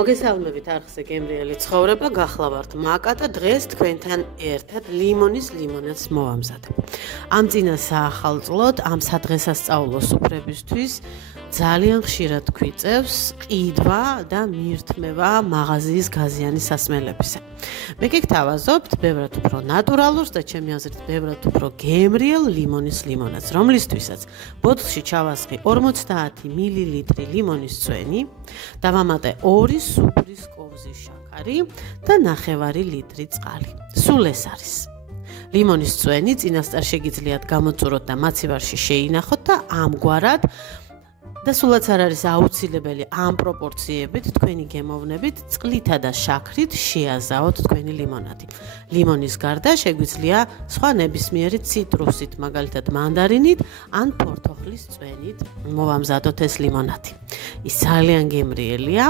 მოგესალმებით არხზე გემრიელი ცხოვრება, გახლავართ მაკა და დღეს თქვენთან ერთად ლიმონის ლიმონადს მოვამზადებ. ამ წინა საახალწლოდ, ამ სადღესასწაულო სუფრებისთვის ძალიან ხშირად გვიწევს ყიდვა და მირთმევა მაღაზიის გაზიანი სასმელებისა. მე გიგთავაზობთ ბევრად უფრო ნატურალურს და ჩემი აზრით ბევრად უფრო გემრიელ ლიმონის ლიმონადს, რომლისთვისაც ბოთლში ჩავასხი 50 მილილიტრი ლიმონის წვენი, დავამატე 2 სუფრის კოვზის შაქარი და 9 ლიტრი წყალი. სულ ეს არის. ლიმონის წვენი წინასწარ შეგიძლიათ გამოწუროთ და მაცივარში შეინახოთ და ამგვარად და სულაც არ არის აუცილებელი ამ პროპორციებით თქვენი გემოვნებით წყლითა და შაქრით შეაზავოთ თქვენი ლიმონადი. ლიმონის გარდა შეგვიძლია სხვა ნებისმიერი ციტრუსით, მაგალითად მანდარინით ან ფორთოხლის წვენით მოვამზადოთ ეს ლიმონადი. ის ძალიან გემრიელია,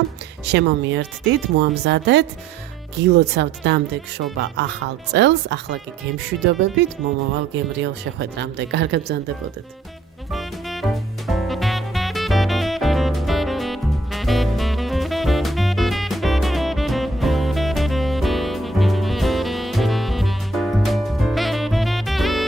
შემომიერთდით, მოამზადეთ, გილოცავთ დამდეგ შობა ახალ წელს, ახლა კი გემშვიდობებით, მომავალ გემრიელ შეხვედრამდე. კარგად ბრძანდებოდეთ.